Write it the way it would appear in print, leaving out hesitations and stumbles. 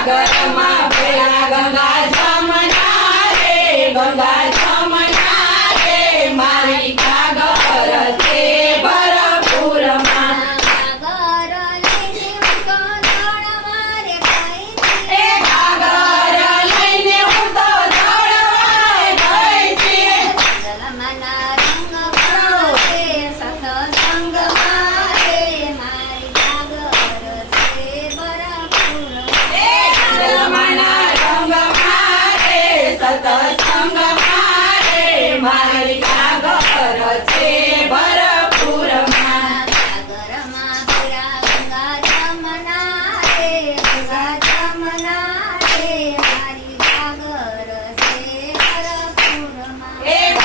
સાગરમાં ભેળા ગંગા જમના રે, ગંગા જમના રે, મારી ઘાઘર છે ભરપૂરમાં. એ ઘાઘર લઈને હું તો દોડવા ગઈ છીએ. સતસંગ મારે